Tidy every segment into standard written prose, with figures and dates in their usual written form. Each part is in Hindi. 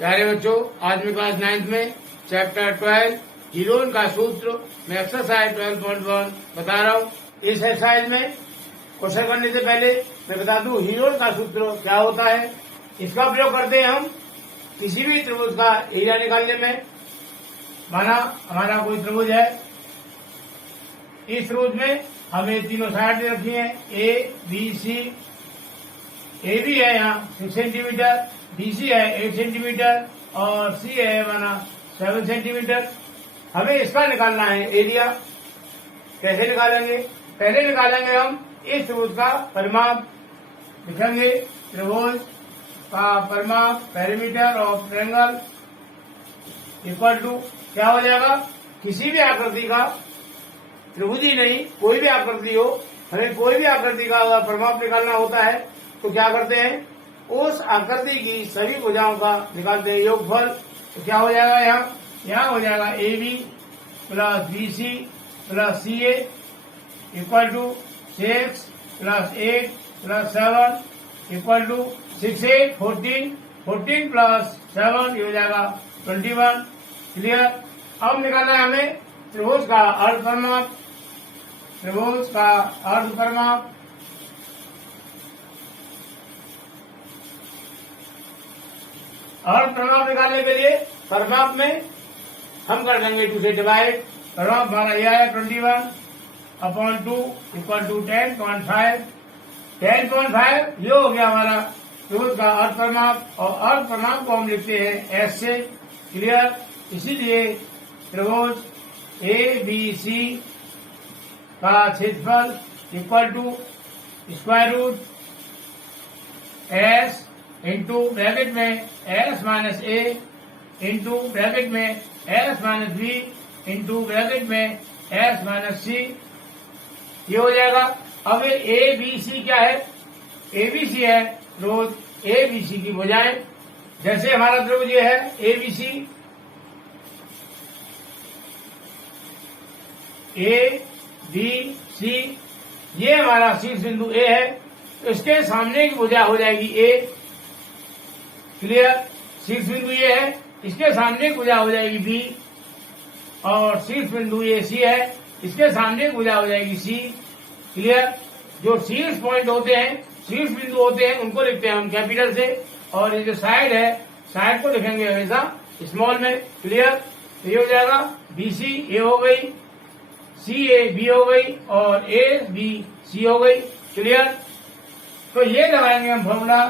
प्यारे बच्चों, आज मैं क्लास 9th में चैप्टर 12 हीरोइन का सूत्र में एक्सरसाइज 12.1 बता रहा हूँ। इस एक्सरसाइज में क्वेश्चन करने से पहले मैं बता दूं हीरोइन का सूत्र क्या होता है। इसका प्रयोग करते हैं हम किसी भी त्रिभुज का एरिया निकालने में। माना हमारा कोई त्रिभुज है, इस त्रिभुज में हमें तीनों साइड रखी है, ए बी सी। ए भी है यहाँ 6 सेंटीमीटर, बी सी है 8 सेंटीमीटर और सी है माना 7 सेंटीमीटर। हमें इसका निकालना है एरिया। कैसे निकालेंगे? पहले निकालेंगे हम इस त्रिभुज का परिमाप। लिखेंगे त्रिभुज का परिमाप perimeter of triangle equal to क्या हो जाएगा। किसी भी आकृति का, त्रिभुज ही नहीं कोई भी आकृति हो, हमें कोई भी आकृति का अगर परिमाप निकालना होता है तो क्या करते हैं, उस आकृति की सभी भुजाओं का निकालते हैं योगफल। तो क्या हो जाएगा, यहाँ हो जाएगा A B plus B C plus C A equal to 6 plus 8 plus 7 equal to 6 8 14 14 plus 7 ये हो जाएगा 21। क्लियर। अब निकालना है हमें त्रिभुज का अर्ध परिमाप। त्रिभुज का अर्ध परिमाप निकालने के लिए परिमाप में हम कर देंगे 2 से डिवाइड। परिमाप हमारा यह है 21/2 इक्वल टू 10.5। 10.5 ये हो गया हमारा त्रिभुज का अर्ध परिमाप। और अर्ध परिमाप को हम लिखते हैं एस से। क्लियर। इसीलिए त्रिभुज ए बी सी का क्षेत्रफल equal to square root S into bracket में एस माइनस ए इंटू ब्रैकेट में s minus B into bracket में एस माइनस सी ये हो जाएगा। अब ए बी सी क्या है, ए बी सी है त्रिभुज ए बी सी की भुजाएं। जैसे हमारा त्रिभुज ये है A B C, A B C, ये हमारा शीर्ष बिंदु ए है, तो इसके सामने की भुजा हो जाएगी ए। क्लियर। शीर्ष बिंदु ये है, इसके सामने की भुजा हो जाएगी बी। और शीर्ष बिंदु ये सी है, इसके सामने की भुजा हो जाएगी सी। क्लियर। जो शीर्ष पॉइंट होते हैं, शीर्ष बिंदु होते हैं, उनको लिखते हैं हम कैपिटल से। और ये जो साइड है, साइड को लिखेंगे हमेशा स्मॉल में। क्लियर। तो ये हो जाएगा बी सी ए हो गई, सी ए बी हो गई और ए बी सी हो गई। क्लियर। तो ये लगाएंगे हम फॉर्मूला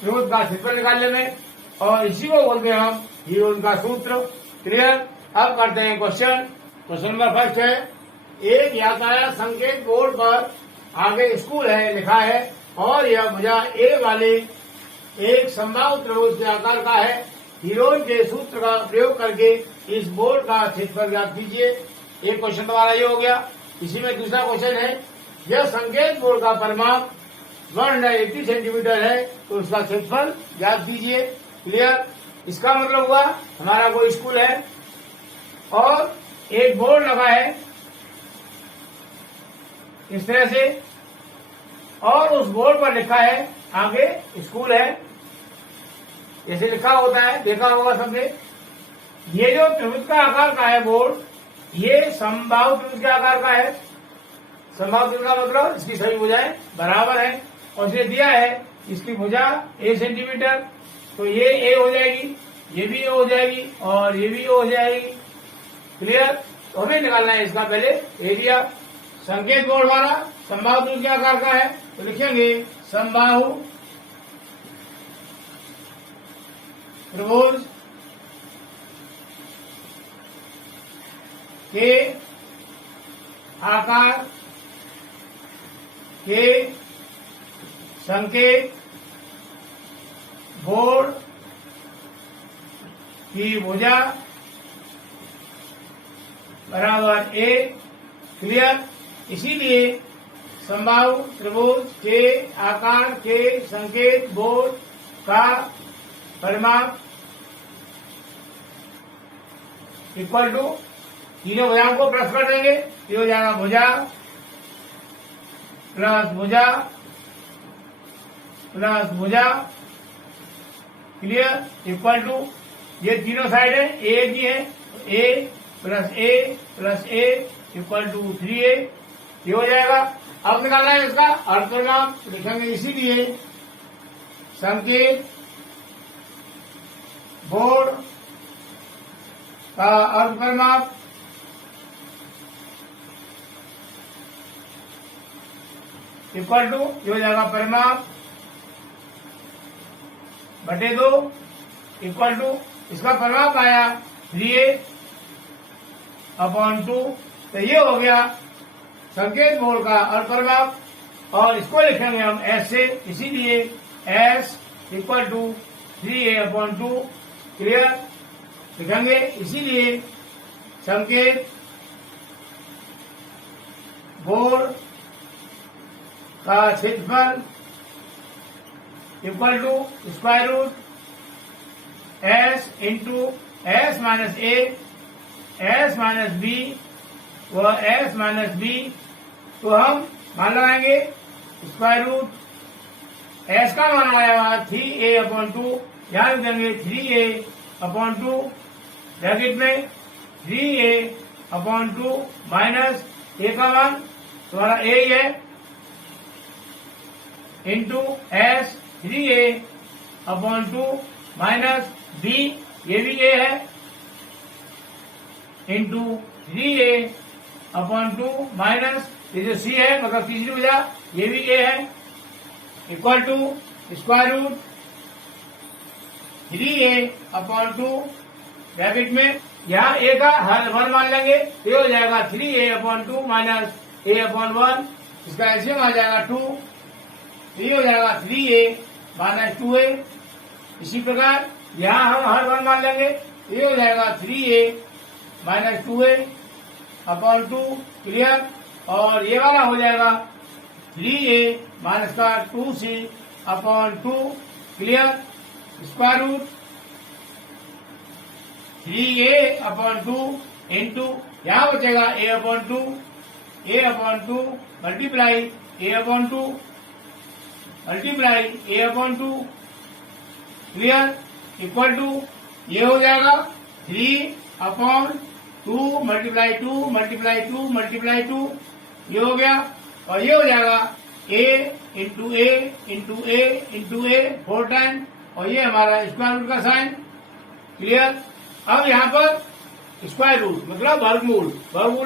त्रिभुज का क्षेत्रफल निकालने में, और इसी को बोलते हैं हम हीरोइन का सूत्र। क्लियर। अब करते हैं क्वेश्चन। क्वेश्चन नंबर फर्स्ट है, एक यातायात संकेत बोर्ड पर आगे स्कूल है लिखा है और यह भुजा ए वाले एक समबाहु त्रिभुज के आकार का है। हीरोइन के सूत्र का प्रयोग करके इस बोर्ड का क्षेत्रफल ज्ञात कीजिए। एक क्वेश्चन हमारा ये हो गया। इसी में दूसरा क्वेश्चन है, यह संकेत बोर्ड का परिमाप 180 सेंटीमीटर है, तो उसका क्षेत्रफल ज्ञात कीजिए। क्लियर। इसका मतलब हुआ हमारा कोई स्कूल है और एक बोर्ड लगा है इस तरह से, और उस बोर्ड पर लिखा है आगे स्कूल है, जैसे लिखा होता है, देखा होगा सबने। ये जो त्रिभुज का आकार का है बोर्ड, ये समबाहु त्रिभुज के आकार का है। समबाहु त्रिभुज का मतलब इसकी सभी भुजाएं बराबर है, और इसे दिया है इसकी भुजा ए सेंटीमीटर, तो ये ए हो जाएगी, ये भी ए हो जाएगी और ये भी ए हो जाएगी। क्लियर। तो हमें निकालना है इसका पहले एरिया। संकेत बोर्ड हमारा समबाहु त्रिभुज के आकार का है, तो लिखेंगे समबाहु त्रिभुज के आकार के संकेत बोर्ड की भुजा बराबर ए। क्लियर। इसीलिए समबाहु त्रिभुज के आकार के संकेत बोर्ड का परिमाप इक्वल टू, तीनों भुजाओं को प्लस कर देंगे, ये हो जाएगा भुजा प्लस भुजा प्लस भुजा क्लियर, इक्वल टू ये तीनों साइड है ए की है, A plus A equal to 3a, ये हो जाएगा। अब निकालना है इसका अर्थ परिमाप, लिखेंगे इसीलिए संकेत बोर्ड का अर्थ परिमाप इक्वल टू ये हो जाएगा परिमाप बटे 2 इक्वल टू इसका परिमाप आया 3a/2, तो ये हो गया संकेत बोर्ड का अर्थ परिमाप। और इसको लिखेंगे हम एस से, इसीलिए S equal to 3a/2, clear, लिखेंगे इसीलिए संकेत बोर्ड का क्षेत्रफल equal to square root S into S minus A S minus b व एस माइनस बी, तो हम मान लगाएंगे स्क्वायर रूट एस का मान आया 3a/2, यहाँ लिख देंगे 3a/2 ब्रैकेट में 3a/2 माइनस ए का मान तुम्हारा ए ही है into S 3a/2 minus B, ये भी ए है, इंटू 3a/2 माइनस ये जो सी है मतलब तीसरी वजह ये भी ए है, equal to square root 3a/2 bracket में यहाँ ए का हर वन मान लेंगे, ये हो जाएगा 3a/2 माइनस a/1, इसका एलसीएम आ जाएगा 2, ये हो जाएगा 3a माइनस 2a। इसी प्रकार यहाँ हम हर वन मान लेंगे, ये हो जाएगा 3a माइनस 2a/2, क्लियर, और ये वाला हो जाएगा 3a माइनस का 2c/2, clear, square root 3a/2 into यहाँ बचेगा a/2 multiply a/2 multiply a/2, clear, equal to ये हो जाएगा 3/2 मल्टीप्लाई 2 मल्टीप्लाई 2 मल्टीप्लाई 2, ये हो गया, और ये हो जाएगा a into A into A into A 4 time, और ये हमारा स्क्वायर रूट का साइन, क्लियर। अब यहाँ पर स्क्वायर रूट मतलब वर्गमूल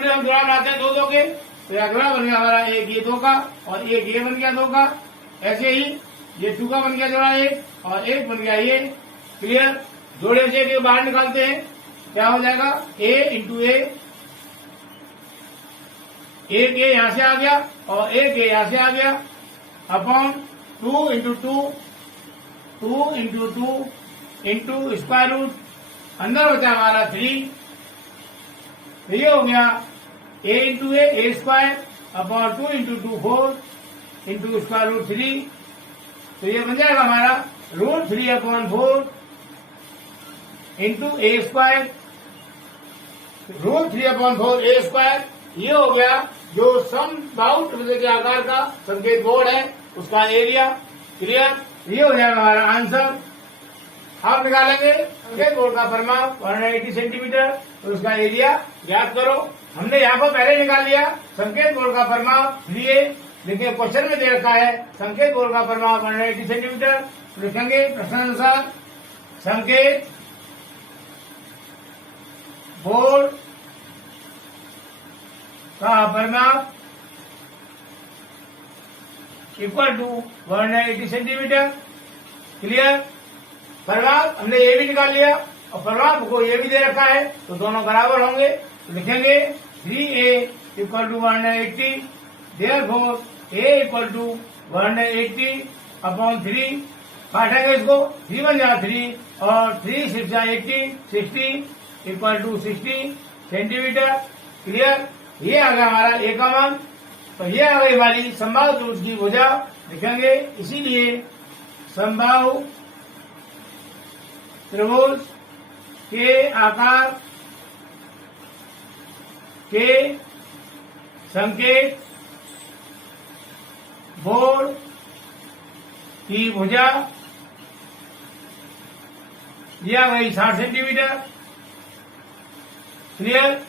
में हम जोड़ा बनाते हैं 2 के, तो अगला बन गया हमारा एक ये 2 का और एक ये बन गया 2 का, ऐसे ही ये 2 का बन गया जोड़ा 1 और 1 बन गया ये, क्लियर। जोड़े से के बाहर निकालते हैं, क्या हो जाएगा a इंटू ए, एक ए यहाँ से आ गया और एक ए यहाँ से आ गया, upon 2 into 2 into square root, अंदर बचा हमारा 3, ये हो गया a into a square upon 2 into 2 4 into square root 3, तो ये बन जाएगा हमारा √3/4 into a square, √3/4 a square, ये हो गया जो समबाहु त्रिभुज के आकार का संकेत बोर्ड है उसका एरिया, क्लियर, ये हो जाएगा हमारा आंसर। आप निकालेंगे संकेत बोर्ड का परिमाप 180 सेंटीमीटर, तो उसका एरिया ज्ञात करो। हमने यहाँ पर पहले निकाल लिया संकेत बोर्ड का परिमाप लिए, लेकिन क्वेश्चन में दे रखा है संकेत बोर्ड का परिमाप 180 सेंटीमीटर, तो लिखेंगे प्रश्नानुसार संकेत बोर्ड का परिमाप इक्वल टू 180 सेंटीमीटर, क्लियर। परिमाप हमने ये भी निकाल लिया और परिमाप को ये भी दे रखा है, तो दोनों बराबर होंगे, तो लिखेंगे 3a equal to 180, therefore a equal to 180/3, काटेंगे इसको, 3 बन जाएगा 3 और 3 6 80 इक्वल टू 60 सेंटीमीटर, क्लियर। ये आ गया हमारा ए का मान, तो ये आ गई हमारी समबाहु त्रिभुज की भुजा, लिखेंगे इसीलिए समबाहु त्रिभुज के आकार के संकेत बोर्ड की भुजा दिया गई 60 सेंटीमीटर। क्लियर।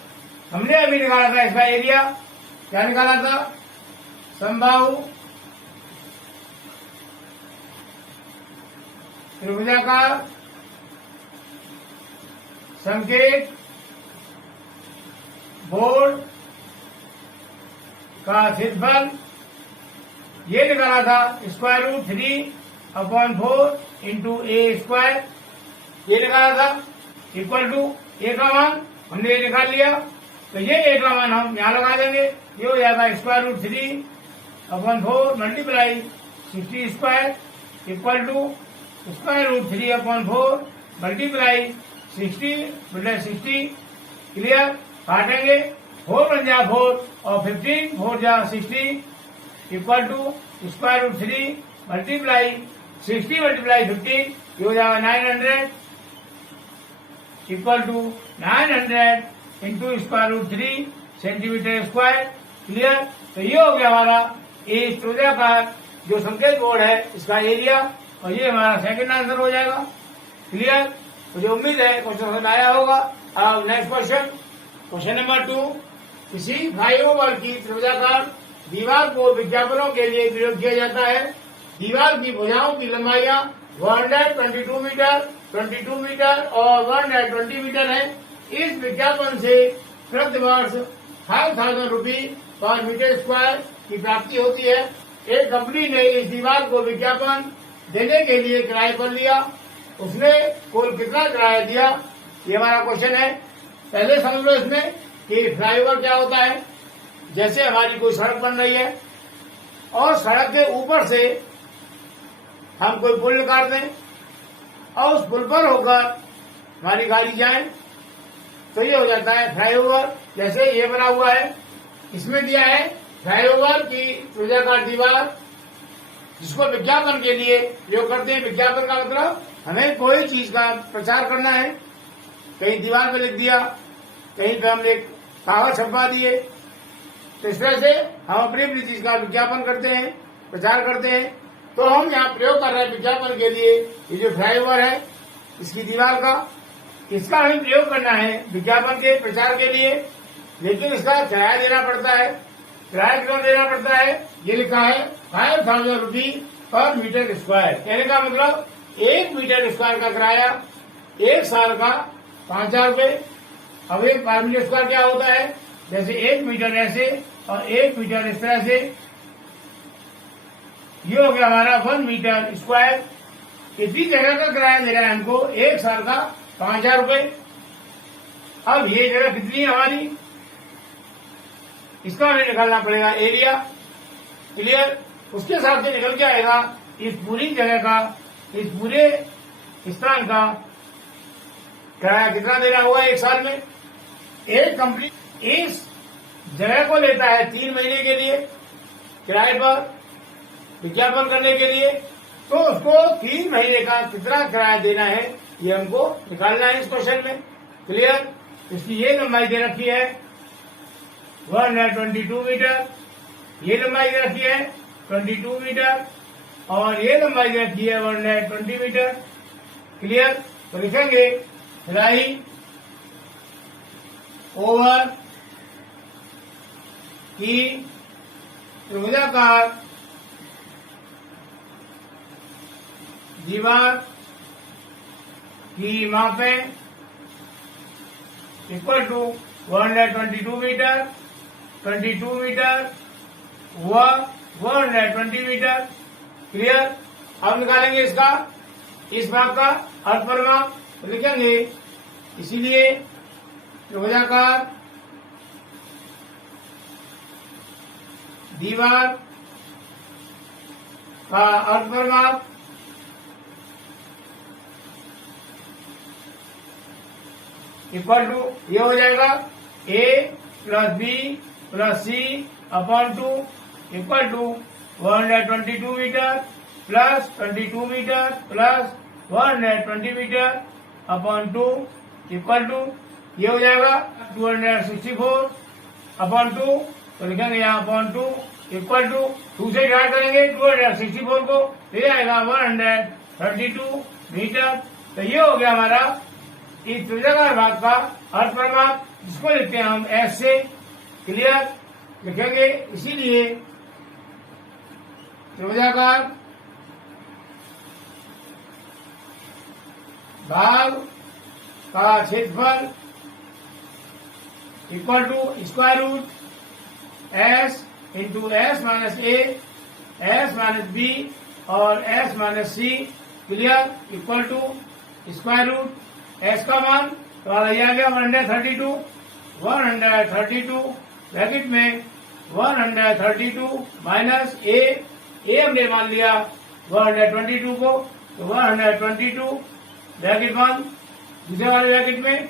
हमने अभी निकाला था इसका एरिया, क्या निकाला था, समबाहु त्रिभुजाकार संकेत बोर्ड का क्षेत्रफल, ये निकाला था √3/4 इंटू A², ये निकाला था इक्वल टू ए का मान हमने ये निकाल लिया, तो ये ए का मान हम यहाँ लगा देंगे, ये हो जाएगा √3/4 multiply 60² equal to √3/4 multiply 60/60। Clear. काटेंगे, 4 × 4 और 15, 4 × 60 इक्वल टू √3 मल्टीप्लाई 60 मल्टीप्लाई 15, ये हो जाएगा 900 equal to 900 into √3 centimetre square. Clear. तो ये हो गया हमारा इस त्रिभुजाकार जो संकेत बोर्ड है इसका एरिया, और ये हमारा सेकंड आंसर हो जाएगा। क्लियर। मुझे उम्मीद है क्वेश्चन समझ आया होगा। अब नेक्स्ट क्वेश्चन नंबर 2, किसी फ्लाईओवर की त्रिभुजाकार दीवार को विज्ञापनों के लिए प्रयोग किया जाता है। दीवार की भुजाओं की लंबाइयां 122 मीटर, 22 मीटर और 120 मीटर है। इस विज्ञापन से प्रति वर्ष 5000 रुपये पर मीटर स्क्वायर की प्राप्ति होती है। एक कंपनी ने इस दीवार को विज्ञापन देने के लिए किराए पर लिया, उसने कुल कितना किराया दिया, ये हमारा क्वेश्चन है। पहले समझ लो इसमें कि फ्लाईओवर क्या होता है। जैसे हमारी कोई सड़क बन रही है और सड़क के ऊपर से हम कोई पुल निकाल दें और उस पुल पर होकर हमारी गाड़ी जाए, तो ये हो जाता है फ्लाईओवर। जैसे ये बना हुआ है, इसमें दिया है फ्लाईओवर की त्रिभुजाकार दीवार, जिसको विज्ञापन के लिए प्रयोग करते हैं। विज्ञापन का मतलब हमें कोई चीज का प्रचार करना है, कहीं दीवार पे लिख दिया, कहीं पे हम एक कागज छपवा दिए, तो इस तरह से हम अपनी अपनी चीज का विज्ञापन करते हैं, प्रचार करते हैं। तो हम यहाँ प्रयोग कर रहे हैं विज्ञापन के लिए ये जो फ्लाईओवर है इसकी दीवार का, इसका हमें प्रयोग करना है विज्ञापन के प्रचार के लिए, लेकिन इसका किराया देना पड़ता है। किराया क्यों देना पड़ता है, ये लिखा है 5000 रुपये पर मीटर स्क्वायर। कहने का मतलब 1 मीटर स्क्वायर का किराया 1 साल का 5000 रुपये। अब 1 पर मीटर स्क्वायर क्या होता है, जैसे 1 मीटर ऐसे और 1 मीटर इस तरह से, ये हो गया हमारा 1 मीटर स्क्वायर। इतनी जगह का किराया दे रहा है हमको 1 साल का 5000 रुपये। अब ये जगह कितनी है हमारी, इसका हमें निकालना पड़ेगा एरिया। क्लियर। उसके हिसाब से निकल के आएगा इस पूरी जगह का, इस पूरे स्थान का किराया कितना देना हुआ 1 साल में। एक कंपनी इस जगह को लेता है 3 महीने के लिए किराए पर विज्ञापन करने के लिए, तो उसको 3 महीने का कितना किराया देना है ये हमको निकालना है इस क्वेश्चन में। क्लियर। इसकी ये लंबाई दे रखी है 122 मीटर, ये लंबाई दे रखी है 22 मीटर और ये लंबाई दे रखी है 120 मीटर। क्लियर। तो लिखेंगे फ्लाई ओवर की त्रिभुजाकार दीवार की मापें इक्वल टू 122 मीटर, 22 मीटर व 120 मीटर। क्लियर। अब निकालेंगे इसका, इस भाग का अर्थ परिमाप तो लिखेंगे, इसीलिए त्रिभुजाकार दीवार का अर्थ परिमाप इक्वल टू ये हो जाएगा A + B + C upon 2 equal to 122 metre plus 22 metre plus 120 metre upon 2 equal to ये हो जाएगा 264 अपॉन 2, तो लिखेंगे यहाँ अपॉन 2 इक्वल टू 2 से डिवाइड करेंगे 264 को, ये आएगा 132 मीटर तो ये हो गया हमारा इस त्रिभुजाकार भाग का अर्धपरिमाप, जिसको लिखते हैं हम एस से। क्लियर लिखेंगे, इसीलिए त्रिभुजाकार भाग का क्षेत्रफल equal to square root S into S minus A, S minus B और S minus C. Clear equal to square root S का मान तो आ गया 132, 132 ब्रैकेट में 132 माइनस ए हमने मान लिया 122 को, तो 122 ब्रैकेट वन, दूसरे वाले ब्रैकेट में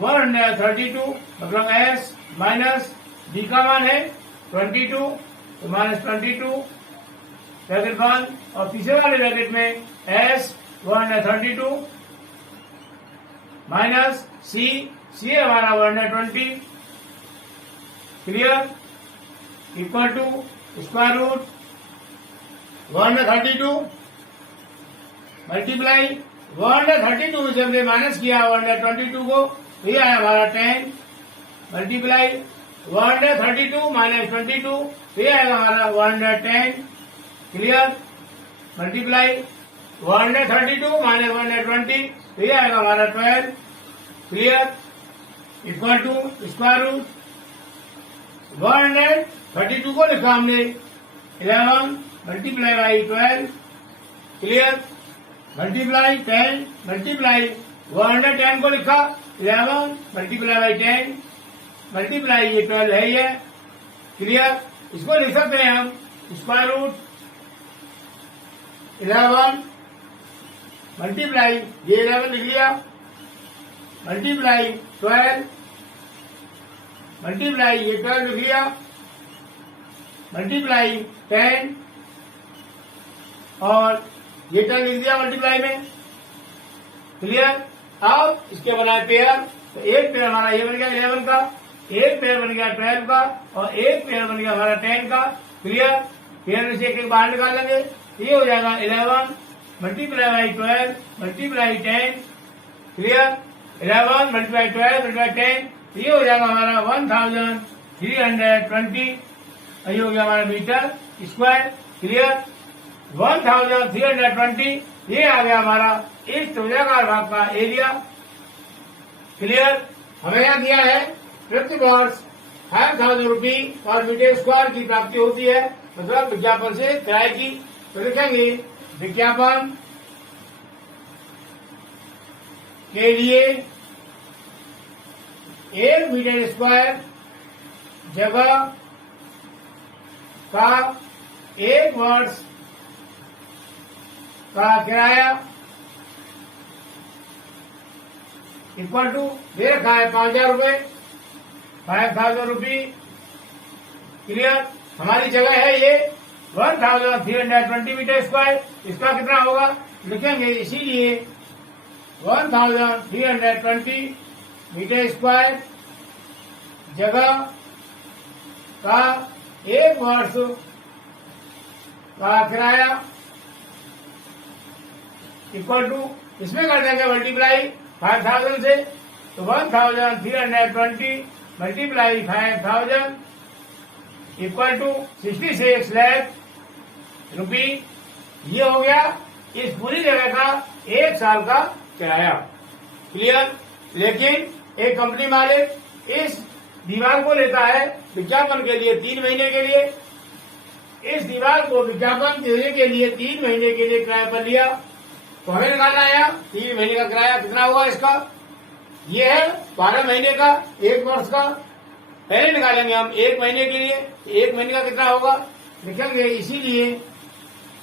132 मतलब एस माइनस बी का मान है 22, तो माइनस 22 ब्रैकेट वन, और तीसरे वाले ब्रैकेट में एस 132 माइनस सी हमारा 120। Clear equal to square root 132 multiply 132 में से हमने माइनस किया 122 को, ये आया हमारा 10 मल्टीप्लाई 132 माइनस 22, ये आएगा हमारा 110। क्लियर मल्टीप्लाई 132 माइनस 120, ये आएगा हमारा 12। Clear equal to square root 132 को लिखा हमने 11 multiply by 12। Clear multiply 10 multiply 110 को लिखा 11 मल्टीप्लाई बाई 10 मल्टीप्लाई ये 12 है ये। क्लियर इसको लिख सकते हैं हम स्क्वायर रूट 11 मल्टीप्लाई ये 11 लिख लिया मल्टीप्लाई 12 मल्टीप्लाई ये 12 लिख लिया मल्टीप्लाई 10 और ये 10 लिख दिया मल्टीप्लाई में। क्लियर अब इसके बनाए पेयर, तो एक पेयर हमारा ये बन गया 11 का, एक पेयर बन गया 12 का और एक पेयर बन गया हमारा 10 का। क्लियर पेयर में से एक बाहर निकाल लेंगे, ये हो जाएगा 11 multiply by 12 multiply 10। Clear 11 multiply 12 multiply 10, ये हो जाएगा हमारा 1320, ये हो गया हमारा मीटर स्क्वायर। क्लियर 1320, ये आ गया हमारा इस त्रिभुजाकार भाग का एरिया। क्लियर हमें यहाँ दिया है प्रति वर्ष 5000 रुपये पर मीटर स्क्वायर की प्राप्ति होती है, मतलब विज्ञापन से किराए की। तो लिखेंगे विज्ञापन के लिए 1 मीटर स्क्वायर जगह का 1 वर्ष का किराया इक्वल टू दे रखा है 5000 रुपये, 5000 रुपये। क्लियर हमारी जगह है ये 1320 मीटर स्क्वायर, इसका कितना होगा लिखेंगे, इसीलिए 1320 मीटर स्क्वायर जगह का 1 वर्ष का किराया इक्वल टू, इसमें कर देंगे मल्टीप्लाई 5000 से, तो 1320 मल्टीप्लाई 5000 इक्वल टू 66 लाख रुपये। ये हो गया इस पूरी जगह का 1 साल का किराया। क्लियर लेकिन एक कंपनी मालिक इस दीवार को लेता है विज्ञापन के लिए 3 महीने के लिए, इस दीवार को विज्ञापन देने के लिए 3 महीने के लिए किराए पर लिया, तो हमें निकालना है 3 महीने का किराया कितना हुआ इसका, ये है 12 महीने का 1 वर्ष का। पहले निकालेंगे हम 1 महीने के लिए, 1 महीने का कितना होगा लिखेंगे, इसीलिए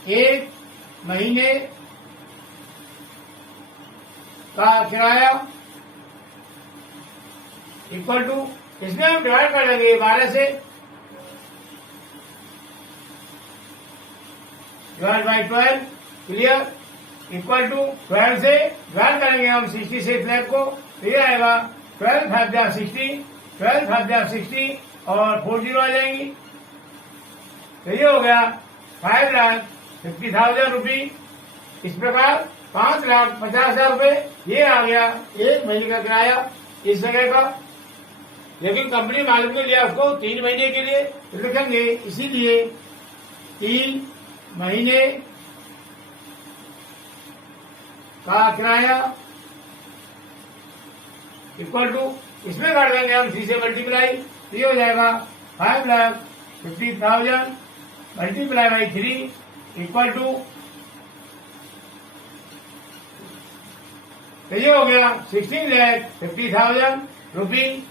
1 महीने का किराया इक्वल टू, इसमें हम डिवाइड कर लेंगे 12 से, divide by 12। Clear equal to 12 से डिवाइड करेंगे हम 66 लाख को, तो ये आएगा 12,60 12,60 और 4 जीरो आ जाएंगी, तो ये हो गया 5,50,000 रुपये। इस प्रकार 5,50,000 रुपए ये आ गया 1 महीने का किराया इस जगह का। लेकिन कंपनी मालिक ने लिया उसको 3 महीने के लिए, तो लिखेंगे इसीलिए 3 महीने का किराया इक्वल टू, इसमें कर देंगे हम 3 से मल्टीप्लाई, तो ये हो जाएगा 5,50,000 मल्टीप्लाई बाई 3 इक्वल टू, तो ये हो गया 16,50,000 रुपी।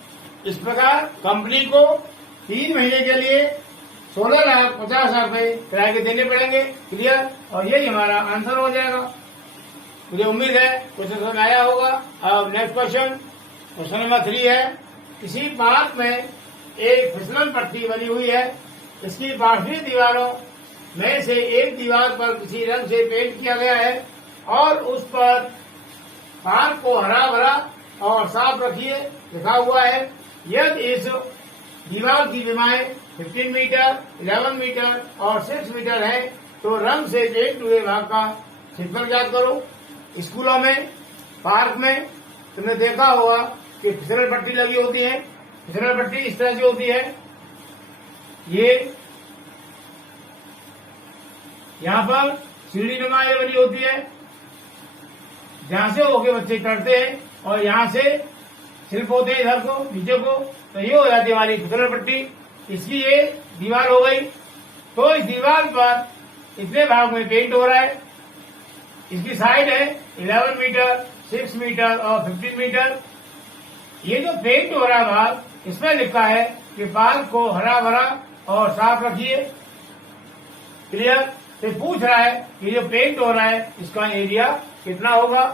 इस प्रकार कंपनी को 3 महीने के लिए 16,50,000 रुपए किराए के देने पड़ेंगे। क्लियर? और यही हमारा आंसर हो जाएगा। मुझे उम्मीद है क्वेश्चन समझ आया होगा। अब नेक्स्ट क्वेश्चन नंबर 3 है। इसी पार्क में एक फिसलन पट्टी बनी हुई है। इसकी बाहरी दीवारों में से एक दीवार पर किसी रंग से पेंट किया गया है और उस पर पार्क को हरा भरा और साफ रखिए लिखा हुआ है। यदि इस दीवार की लंबाई 15 मीटर, 11 मीटर और 6 मीटर है तो रंग से पेंट हुए भाग का क्षेत्रफल ज्ञात करो। स्कूलों में, पार्क में तुमने देखा होगा कि फिसल पट्टी लगी होती है। फिसल पट्टी इस तरह की होती है। ये यहाँ पर सीढ़ी नुमा ये बनी होती है, जहां से होके बच्चे चढ़ते हैं और यहाँ से सिर्फ होते हैं इधर को, नीचे को, तो ये हो जाती है हमारी फिसल पट्टी। इसकी ये दीवार हो गई। तो इस दीवार पर इतने भाग में पेंट हो रहा है। इसकी साइड है 11 मीटर, 6 मीटर और 15 मीटर। ये जो पेंट हो रहा है भाग, इसमें लिखा है कि पार्क को हरा भरा और साफ रखिए। क्लियर? तो पूछ रहा है कि जो पेंट हो रहा है इसका एरिया कितना होगा।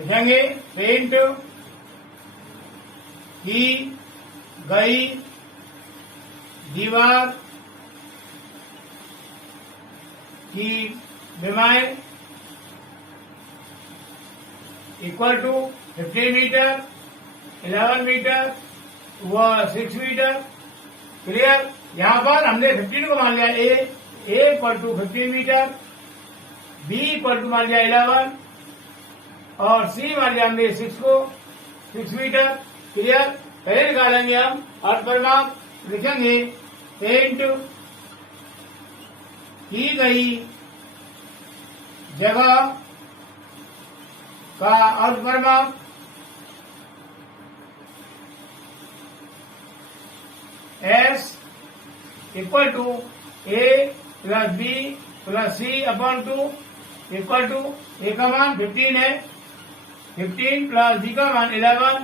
लिखेंगे पेंट की गई दीवार की लंबाई इक्वल टू 15 मीटर, 11 मीटर व 6 मीटर। क्लियर? यहाँ पर हमने 15 को मान लिया A equal to 15 metre, B equal to मान लिया 11 और सी मान लिया हमने 6 को 6 मीटर। क्लियर? पहले निकालेंगे हम अर्थ परिमाप। लिखेंगे पेंट की गई जगह का अर्थ परिमाप S equal to A plus B plus C upon 2 equal to A का मान 15 है, 15 प्लस B का मान 11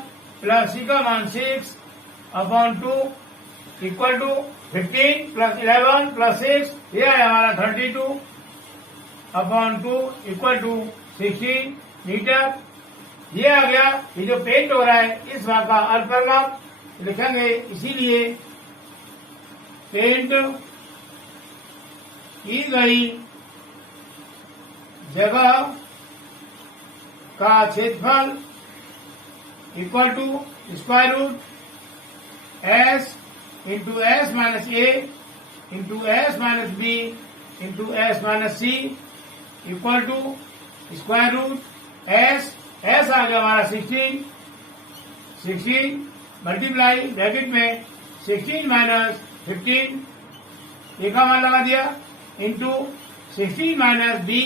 प्लस C का मान 6 upon 2 equal to 15 plus 11 plus 6, ये है हमारा 32 अपॉन 2 इक्वल टू 16 मीटर। ये आ गया। ये जो पेंट हो रहा है इस भाग का अर्थ परिमाप लिखेंगे। इसीलिए पेंट की गई जगह का क्षेत्रफल equal to square root S into S minus A into S minus B into S minus C equal to square root S आ गया हमारा 16 मल्टीप्लाई ब्रैकेट में 16 माइनस 15 ए का मान लगा दिया into 16 minus B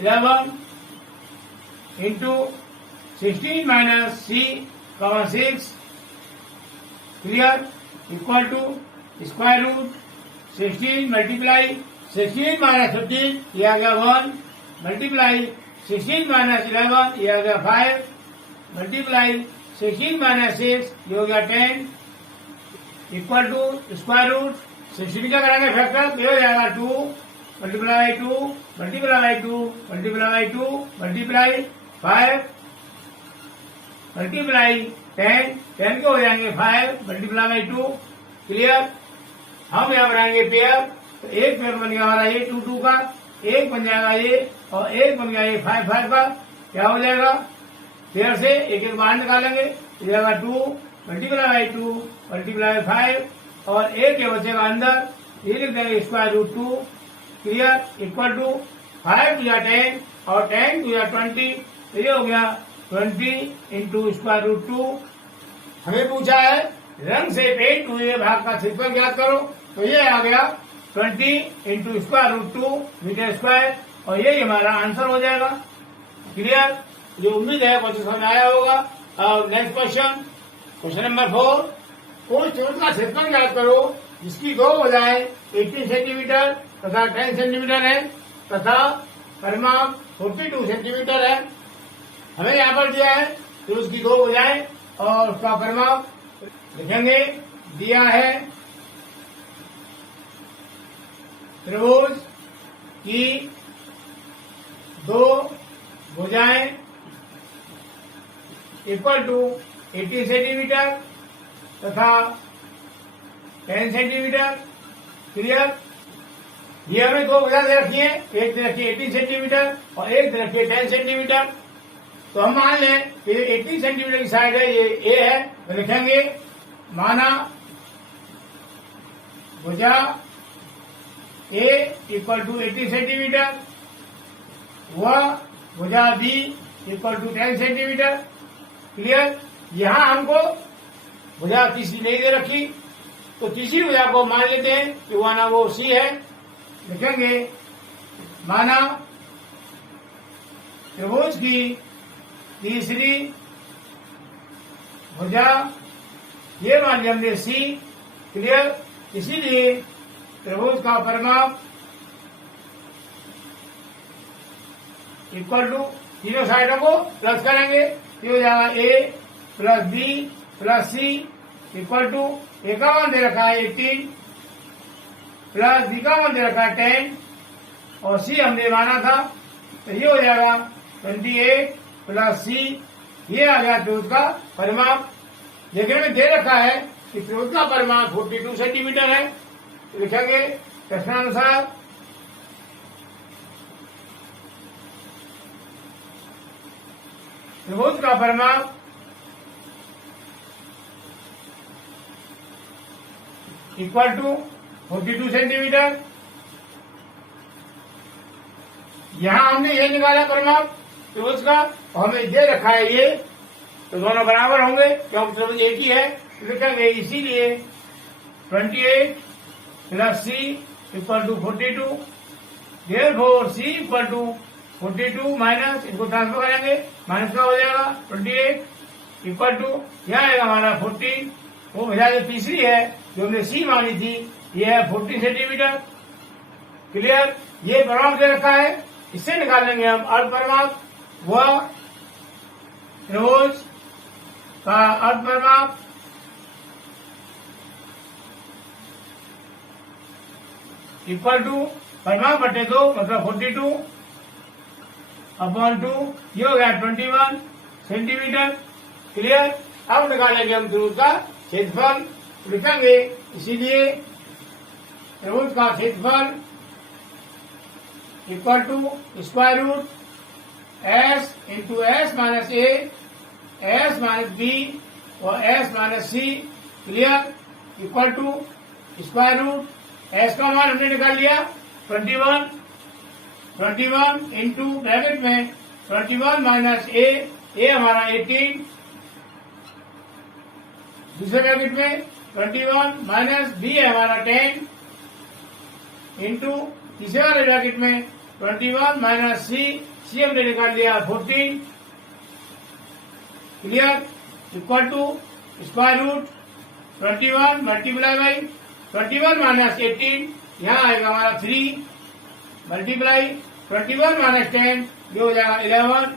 11 into 16 minus C का मान 6। Clear? Equal to square root 16 multiply 16 minus 15 ये आ गया 1 मल्टीप्लाई 16 माइनस 11 ये आ गया 5 मल्टीप्लाई 16 माइनस 6 ये हो गया 10 इक्वल टू स्क्वायर रूट 16 का करेंगे फैक्टर, ये हो जाएगा 2 multiply 2 multiply 2 multiply 2 multiply 5 multiply 10 के हो जाएंगे 5 मल्टीप्लाई 2। क्लियर? हम यहाँ बनाएंगे पेयर, तो एक पेयर बन गया हमारा ये 2 का, एक बन जाएगा ये और एक बन गया ये 5 का। क्या हो जाएगा? पेयर से एक एक बाहर निकालेंगे, ये जाएगा 2 मल्टीप्लाई 2 मल्टीप्लाई 5 और एक ये बचेगा अंदर, ये लिख देंगे square root 2। Clear? Equal to 5 two या 10 और 10 टू या 20, तो ये हो गया 20 इंटू स्क्वायर रूट 2। हमें पूछा है रंग से पेंट हुए भाग का क्षेत्रफल ज्ञात करो, तो ये आ गया 20 into square root 2 metre square, और यही हमारा आंसर हो जाएगा। क्लियर? जो उम्मीद है क्वेश्चन समझ आया होगा। और नेक्स्ट क्वेश्चन नंबर 4, कोई चोट का क्षेत्रफल ज्ञात करो जिसकी दो भुजाएं 18 सेंटीमीटर तथा 10 सेंटीमीटर है तथा परिमाप 42 सेंटीमीटर है। हमें यहाँ पर दिया है तो उसकी दो भुजाएं और उसका परिमाप लिखेंगे। दिया है त्रिभुज की दो भुजाएं इक्वल टू 80 सेंटीमीटर तथा 10 सेंटीमीटर। क्लियर? ये हमें दो भुजा दे रखी है, एक दे रखी है 80 सेंटीमीटर और एक दे रखी है 10 सेंटीमीटर। तो हम मान लें कि 80 सेंटीमीटर की साइड है, ये ए है, तो लिखेंगे माना भुजा ए इक्वल टू 80 सेंटीमीटर व भुजा B equal to 10 centimetre. Clear? यहाँ हमको भुजा तीसरी नहीं दे रखी, तो तीसरी भुजा को मान लेते हैं कि माना वो सी है। लिखेंगे माना त्रिभुज की तीसरी भुजा, ये मान लिया हमने सी। क्लियर? इसीलिए त्रिभुज का परिमाप इक्वल टू तीनों साइडों को प्लस करेंगे, ये हो जाएगा A plus B plus C equal to A का मान दे रखा है 18 प्लस बी का मान दे रखा है 10 और सी हमने माना था, तो ये हो जाएगा 28 प्लस सी। ये आ गया त्रिभुज का परिमाप। देखने में दे रखा है कि त्रिभुज का परिमाप 42 सेंटीमीटर है, तो लिखेंगे प्रश्नानुसार त्रिभुज का परिमाप इक्वल टू 42 सेंटीमीटर। यहां हमने ये निकाला परिमाप त्रिभुज का, और हमें दे रखा है ये, तो दोनों बराबर होंगे क्योंकि त्रिभुज एक ही है। लिखेंगे इसीलिए 28 plus C equal to 42, therefore C equal to 42 minus, इसको ट्रांसफर करेंगे, माइनस का हो जाएगा 28 इक्वल टू, यहाँ आएगा हमारा 14। वो भुजा जो तीसरी है जो हमने सी मानी थी, ये है 40 सेंटीमीटर। क्लियर? ये परिमाप दे रखा है, इससे निकालेंगे हम अर्ध परिमाप। वह त्रिभुज का अर्ध परिमाप इक्वल टू परिमाप बटे 2 मतलब 42 अपॉन 2, ये हो गया 21 सेंटीमीटर। क्लियर? अब निकालेंगे हम त्रिभुज का क्षेत्रफल। लिखेंगे इसीलिए त्रिभुज का क्षेत्रफल equal to square root S into S minus A, S minus B और S minus C. Clear? Equal to square root S का मान हमने निकाल लिया 21 इंटू ब्रैकेट में 21 माइनस ए हमारा 18, दूसरे ब्रैकेट में 21 माइनस बी है हमारा 10 इंटू तीसरे वाले ब्रैकेट में 21 माइनस सी हमने निकाल लिया 14। Clear? Equal to square root 21 multiply by 21 minus 18, यहाँ आएगा हमारा 3 मल्टीप्लाई 21 माइनस 10, ये हो जाएगा 11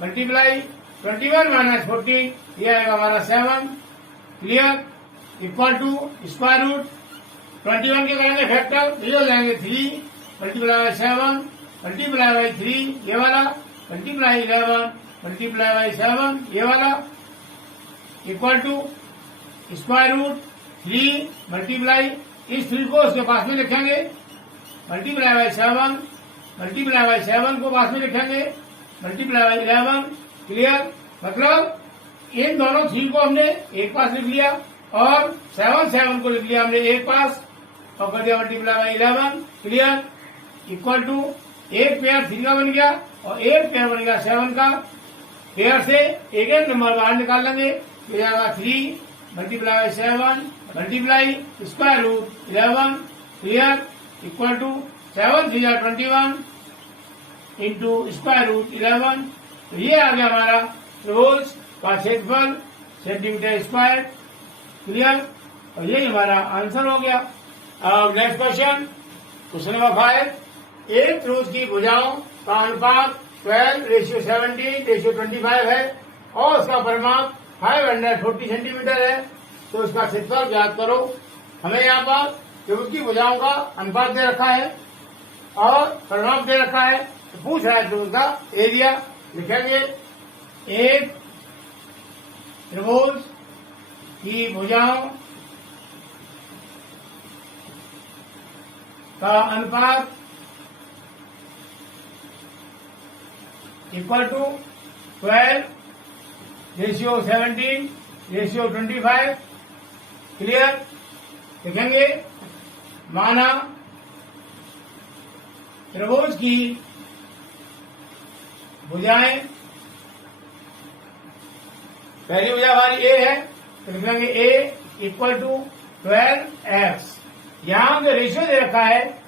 मल्टीप्लाई 21 माइनस 14, ये आएगा हमारा 7। Clear? Equal to square root 21 के करेंगे फैक्टर, तो ये हो जाएंगे 3 मल्टीप्लाई बाई 7 मल्टीप्लाई बाई 3, ये वाला मल्टीप्लाई 11 मल्टीप्लाई बाई 7, ये वाला equal to square root 3 multiply, इस 3 को उसके पास में लिखेंगे, मल्टीप्लाई बाई 7 मल्टीप्लाई बाई 7 को पास में लिखेंगे, मल्टीप्लाई बाई 11। क्लियर? मतलब इन दोनों 3 को हमने एक पास लिख लिया और 7 को लिख लिया हमने एक पास और कर दिया multiply by 11। Clear? Equal to एक पेयर 3 का बन गया और एक पेयर बन गया 7 का। पेयर से एक एक नंबर बाहर निकाल लेंगे, तो जाएगा 3 multiply 7 multiply square root 11 clear equal to 7 3 21 into square root 11। तो ये आ गया हमारा त्रिभुज का क्षेत्रफल सेंटीमीटर स्क्वायर क्लियर, और यही हमारा आंसर हो गया। अब नेक्स्ट क्वेश्चन नंबर 5। एक त्रिभुज की भुजाओं का अनुपात 12:17:25 है और उसका परिमाप 540 सेंटीमीटर है, तो उसका क्षेत्रफल ज्ञात करो। हमें यहाँ पर त्रिभुज की भुजाओं का अनुपात दे रखा है और परिमाप दे रखा है, तो पूछ रहा है त्रिभुज का एरिया। लिखेंगे एक त्रिभुज की भुजाओं का अनुपात इक्वल टू 12:17:25 क्लियर। लिखेंगे माना त्रिभुज की भुजाएं, पहली भुजा हमारी ए है, तो लिखेंगे ए इक्वल टू 12x। यहां जो रेशियो दे रखा है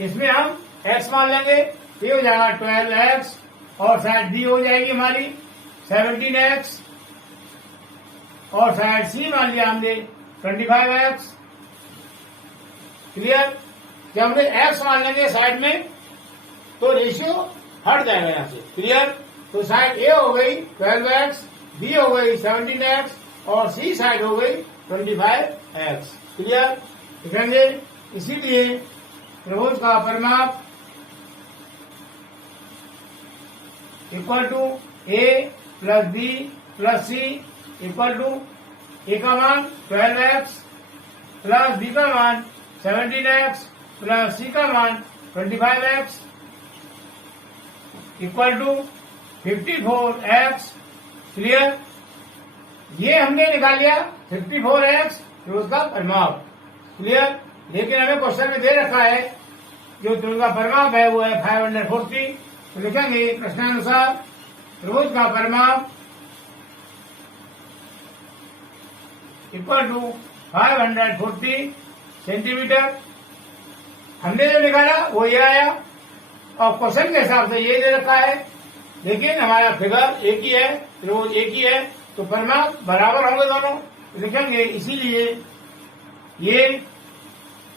इसमें हम x मान लेंगे, ये हो जाएगा 12x और साइड बी हो जाएगी हमारी 17x और साइड सी मान लिया हमने 25x क्लियर। जब हमने x मान लेंगे साइड में तो रेशियो हट जाएगा यहां से क्लियर। तो साइड ए हो गई 12x, बी हो गई 17x और सी साइड हो गई 25x क्लियर। लिखेंगे इसीलिए त्रिभुज का परिमाप equal to A plus B plus C equal to A का मान 12x प्लस बी का मान 17x प्लस सी का मान 25x equal to 54x clear. ये हमने निकाल लिया 54x त्रिभुज का परिमाप क्लियर। लेकिन हमें क्वेश्चन में दे रखा है जो त्रिभुज का परिमाप है वो है 540, तो लिखेंगे प्रश्नानुसार त्रिभुज का परिमाप इक्वल टू 540 सेंटीमीटर। हमने जो निकाला वो ये आया और क्वेश्चन के हिसाब से ये दे रखा है, लेकिन हमारा फिगर एक ही है, त्रिभुज एक ही है, तो परिमाप बराबर होंगे दोनों। लिखेंगे इसीलिए ये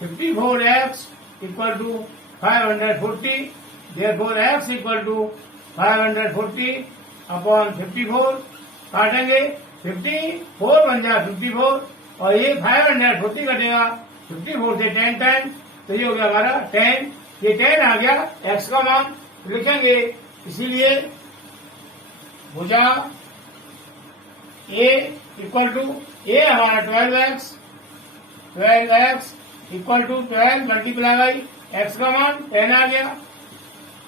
54x equal to 540, therefore x equal to 540 upon 54 काटेंगे 54 बन जाए 54 और ये 540 कटेगा 54 से 10, तो ये हो गया हमारा 10। ये 10 आ गया x का मान, लिखेंगे इसीलिए भुजा a इक्वल टू a हमारा 12x equal to 12 multiply by x का मान 10 आ गया,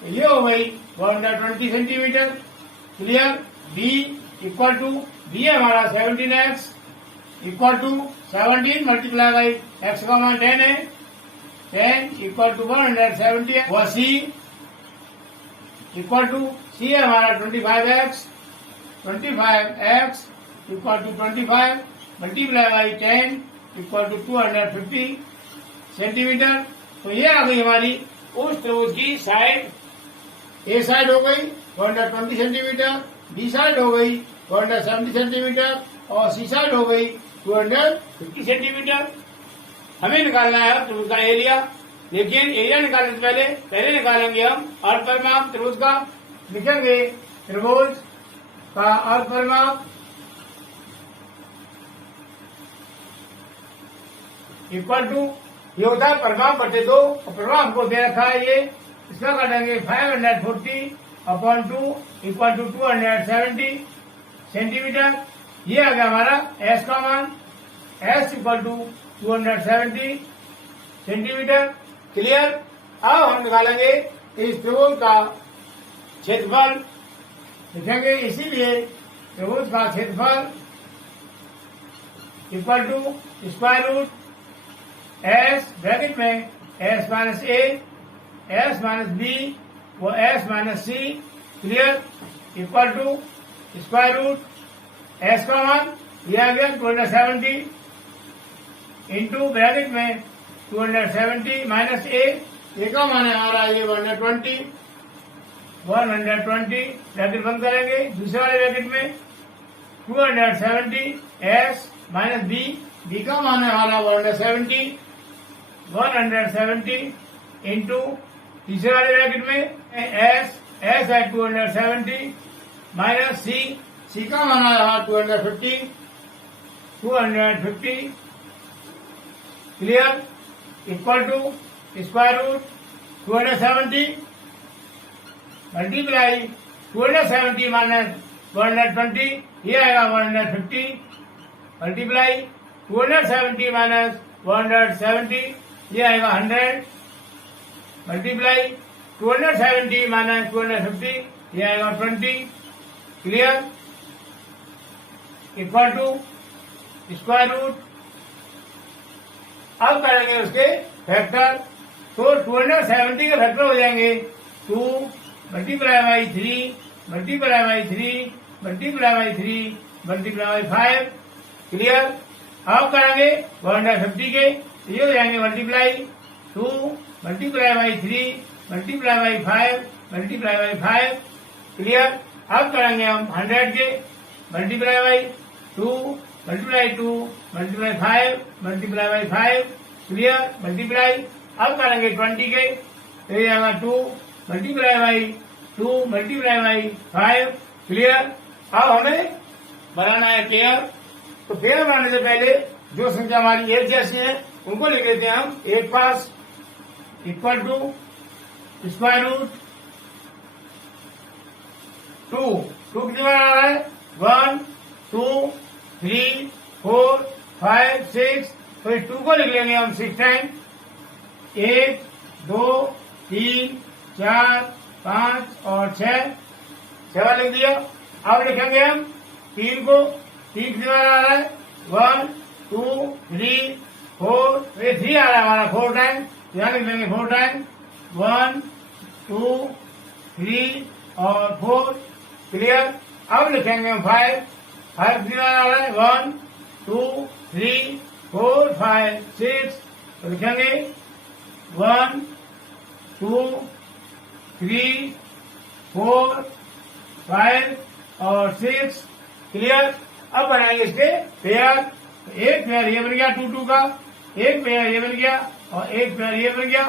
ये हो गई 120 centimetre clear. b equal to b हमारा 17x equal to 17 multiply by x का मान 10 है, 10 इक्वल टू 170 और c इक्वल टू c हमारा 25x equal to 25 multiply by 10 equal to 250 centimetre. तो ये आ गई हमारी उस त्रिभुज की साइड। ए साइड हो गई 120 सेंटीमीटर, बी साइड हो गई 170 सेंटीमीटर और सी साइड हो गई 250 सेंटीमीटर। हमें निकालना है त्रिभुज का एरिया, लेकिन एरिया निकालने से पहले निकालेंगे हम अर्धपरिमाप त्रिभुज का। लिखेंगे त्रिभुज का अर्धपरिमाप इक्वल टू ये होता है परिमाप बटे 2 और परिमाप को दे रखा है ये, इसका काटेंगे 540 अपॉन 2 इक्वल टू 270 सेंटीमीटर। ये आ गया हमारा s का मान, s equal to 270 centimetre clear. अब हम निकालेंगे इस त्रिभुज का क्षेत्रफल। लिखेंगे इसीलिए त्रिभुज का क्षेत्रफल equal to square root s bracket में s minus a s minus b वो S minus C clear equal to square root S का मान ये आ गया 270 इंटू ब्रैकेट में 270 माइनस ए का मान है हमारा ये 120 ब्रैकेट बंद करेंगे। दूसरे वाले ब्रैकेट में 270 एस माइनस बी का मान है हमारा 170 इंटू तीसरे वाले ब्रैकेट में एस है 270 माइनस सी का मान है हमारा 250 clear equal to square root 270 multiply 270 minus 120 ये आएगा 150 मल्टीप्लाई 270 माइनस 170 ये आएगा 100 मल्टीप्लाई 270 माइनस 250 ये आएगा 20 clear equal to square root. अब करेंगे उसके फैक्टर तो 270 के फैक्टर हो जाएंगे 2 multiply by 3 multiply by 3 multiply by 3 multiply by 5 clear. अब करेंगे 150 के ये हो जाएंगे multiply 2 multiply by 3 multiply by 5 multiply by 5 clear. अब करेंगे हम 100 के multiply by 2 multiply 2 multiply 5 multiply by 5 clear multiply. अब करेंगे 20 के तो ये आएगा 2 multiply by 2 multiply by 5 clear. अब हमें बनाना है पेयर तो पेयर बनाने से पहले जो संख्या हमारी एक जैसी है उनको लिख लेते हैं हम एक पास इक्वल टू स्क्वायर रूट 2 कितनी बार आ रहा है 1 2 3 4 5 6 तो इस 2 को लिख लेंगे हम 6 टाइम 1 2 3 4 5 और 6 लिख दिया। अब लिखेंगे हम 3 को 3 कितनी बार आ रहा है 1 2 3 4 ये 3 आ रहा है हमारा 4 टाइम यहाँ लिख लेंगे 4 टाइम 1 2 3 और 4 क्लियर। अब लिखेंगे हम 5 कितनी बार आ रहा है 1 2 3 4 5 6 तो लिखेंगे 1 2 3 4 5 और 6 क्लियर। अब बनाएंगे इसके पेयर एक पेयर ये बन गया 2 2 का एक पेयर ये बन गया और एक पेयर ये बन गया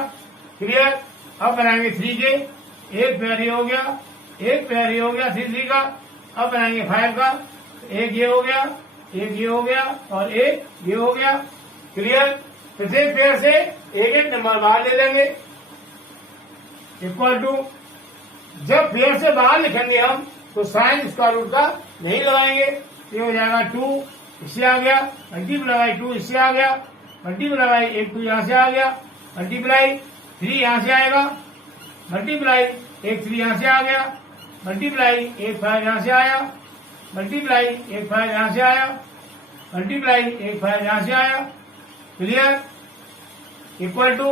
क्लियर। अब बनाएंगे 3 के एक पेयर ये हो गया एक पेयर ये हो गया 3 का। अब बनाएंगे 5 का एक ये हो गया एक ये हो गया और एक ये हो गया क्लियर। प्रत्येक पेयर से एक एक नंबर बाहर ले लेंगे इक्वल टू जब पेयर से बाहर लिखेंगे हम तो साइन स्क्वायर रूट का नहीं लगाएंगे ये हो जाएगा 2 इससे आ गया मल्टीप्लाई बाई 2 इससे आ गया मल्टीप्लाई बाई 1 2 यहाँ से आ गया मल्टीप्लाई 3 यहाँ से आएगा मल्टीप्लाई 1 3 यहाँ से आ गया मल्टीप्लाई 1 5 यहाँ से आया मल्टीप्लाई 1 5 यहाँ से आया मल्टीप्लाई 1 5 यहाँ से आया क्लियर इक्वल टू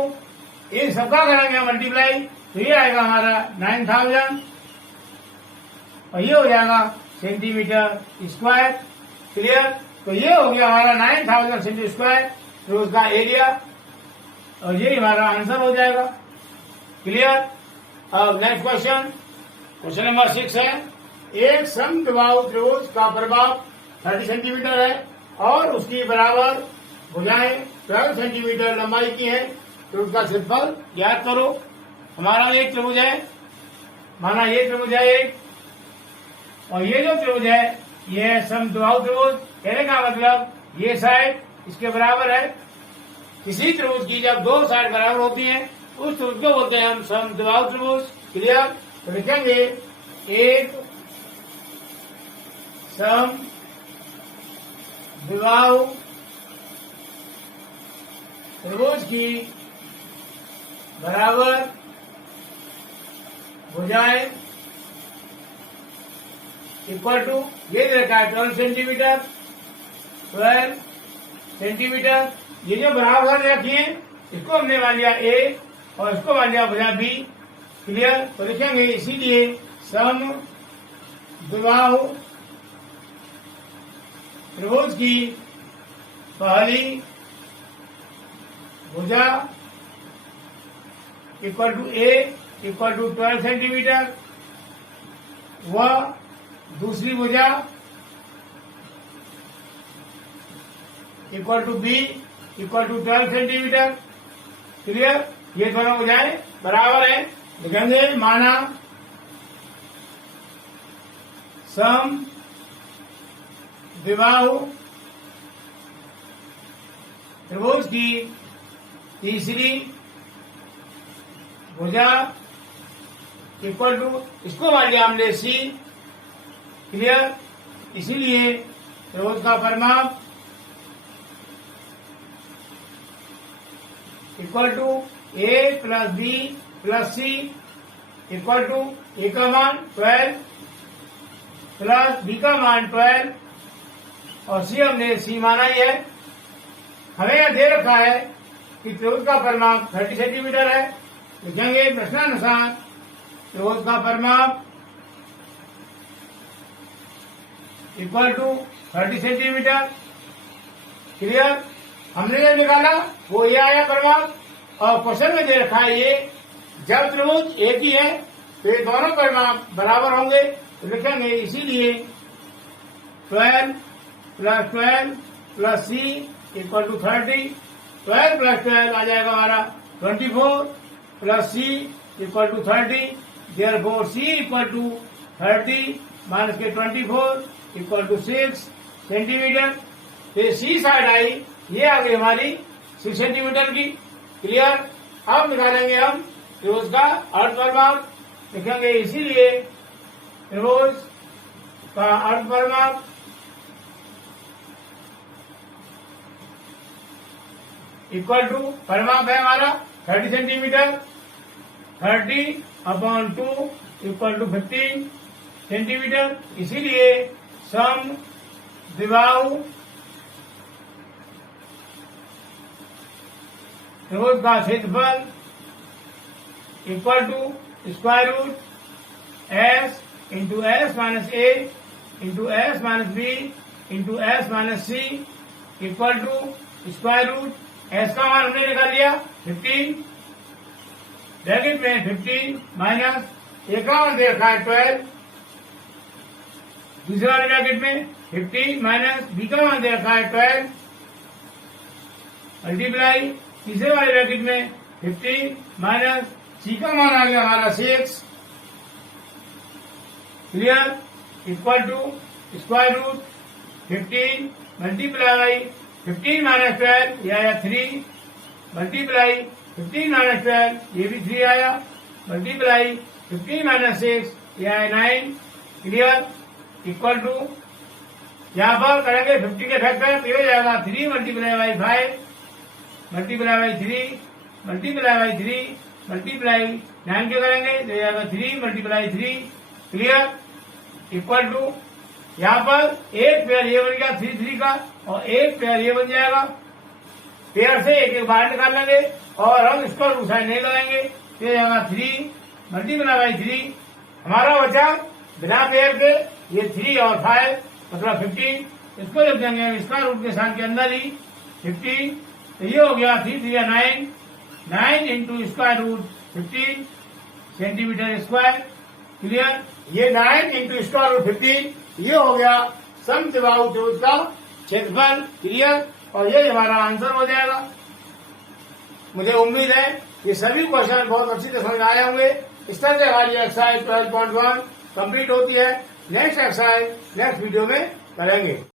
इन सबका करेंगे मल्टीप्लाई तो ये आएगा हमारा 9000 और ये हो जाएगा सेंटीमीटर स्क्वायर क्लियर। तो ये हो गया हमारा 9000 सेंटीमीटर स्क्वायर तो उसका एरिया और ये हमारा आंसर हो जाएगा क्लियर। अब नेक्स्ट क्वेश्चन नंबर 6 है एक समद्विबाहु त्रिभुज का प्रभाव 30 सेंटीमीटर है और उसकी बराबर भुजाएं 12 सेंटीमीटर लंबाई की है तो उसका क्षेत्रफल ज्ञात करो। हमारा एक त्रिभुज है माना ये त्रिभुज है एक और ये जो त्रिभुज है ये समद्विबाहु त्रिभुज कहने का मतलब ये साइड इसके बराबर है। किसी त्रिभुज की जब दो साइड बराबर होती हैं उस त्रिभुज को बोलते हैं हम समद्विबाहु त्रिभुज क्लियर। तो लिखेंगे एक समद्विबाहु त्रिभुज की बराबर भुजाएं इक्वल टू ये रखा है 12 सेंटीमीटर ये जो बराबर रखी है इसको हमने मान लिया ए और इसको मान लिया भुजा बी क्लियर। तो लिखेंगे इसीलिए सम द्विबाहु त्रिभुज की पहली भुजा equal to A equal to 12 centimetre व दूसरी भुजा equal to B equal to 12 centimetre. Clear. ये दोनों भुजाएं बराबर है। लिखेंगे माना सम द्विबाहु त्रिभुज की तीसरी भुजा इक्वल टू, इसको मान लिया हमने सी। क्लियर। इसीलिए त्रिभुज का परिमाप equal to A plus B plus C equal to A का मान 12 प्लस बी का मान 12 और सी हमने सी माना ही है। हमें यह दे रखा है कि त्रिभुज का परिमाप 30 सेंटीमीटर है। लिखेंगे प्रश्नानुसार त्रिभुज का परिमाप इक्वल टू 30 सेंटीमीटर। क्लियर। हमने जो निकाला वो ये आया परिमाप और क्वेश्चन में दे रखा है ये जब त्रिभुज एक ही है तो ये दोनों परिमाप बराबर होंगे। तो लिखेंगे इसीलिए 12 प्लस सी इक्वल टू 30। 12 प्लस 12 आ जाएगा हमारा 24 plus C equal to 30। Therefore C equal to 30 minus के 24 इक्वल टू 6 सेंटीमीटर। तो सी साइड आई, ये आ गई हमारी 6 सेंटीमीटर की। क्लियर। अब निकालेंगे हम त्रिभुज का अर्ध परिमाप। लिखेंगे इसीलिए त्रिभुज का अर्ध परिमाप इक्वल टू, परिमाप है हमारा 30 सेंटीमीटर, 30/2 इक्वल टू 15 सेंटीमीटर। इसीलिए सम द्विबाहु त्रिभुज का क्षेत्रफल equal to square root S into S minus A into S minus B into S minus C equal to square root S का मान हमने निकाल लिया 15 ब्रैकेट में 15 माइनस ए का मान दे रखा है 12 दूसरे वाले ब्रैकेट में 15 माइनस बी का मान दे रखा है 12 मल्टीप्लाई तीसरे वाले ब्रैकेट में 15 माइनस सी का मान आ गया हमारा 6। Clear. Equal to square root 15 multiply 15 minus 12 ये आया 3 मल्टीप्लाई 15 माइनस 12 ये भी 3 आया मल्टीप्लाई 15 माइनस 6 ये आया 9। क्लियर। इक्वल टू यहाँ पर करेंगे 50 के फैक्टर तो ये हो जाएगा 3 multiply by 5 multiply by 3 multiply by 3 multiply 9 के करेंगे तो जाएगा 3 मल्टीप्लाई 3। क्लियर। इक्वल टू यहाँ पर एक पेयर ये बन गया 3 का और एक पेयर ये बन जाएगा। पेयर से एक एक बाहर निकाल लेंगे और हम इसको साइड नहीं लगाएंगे तो जाएगा 3 मल्टीप्लाई बाई 3। हमारा बचा बिना पेयर के ये 3 और 5 मतलब 15। इसको लिख देंगे स्क्वायर रूट के स्थान के अंदर ही 15। तो ये हो गया 3 3 9 9 into square root 15 centimetre square. Clear. ये 9 इंटू स्क्वायर रूट 15 ये हो गया सम द्विबाहु त्रिभुज का क्षेत्रफल। क्लियर। और ये हमारा आंसर हो जाएगा। मुझे उम्मीद है ये सभी क्वेश्चन बहुत अच्छी से समझ आए होंगे। इस तरह से हमारी एक्सरसाइज 12.1 कंप्लीट होती है। नेक्स्ट एक्सरसाइज नेक्स्ट वीडियो में करेंगे।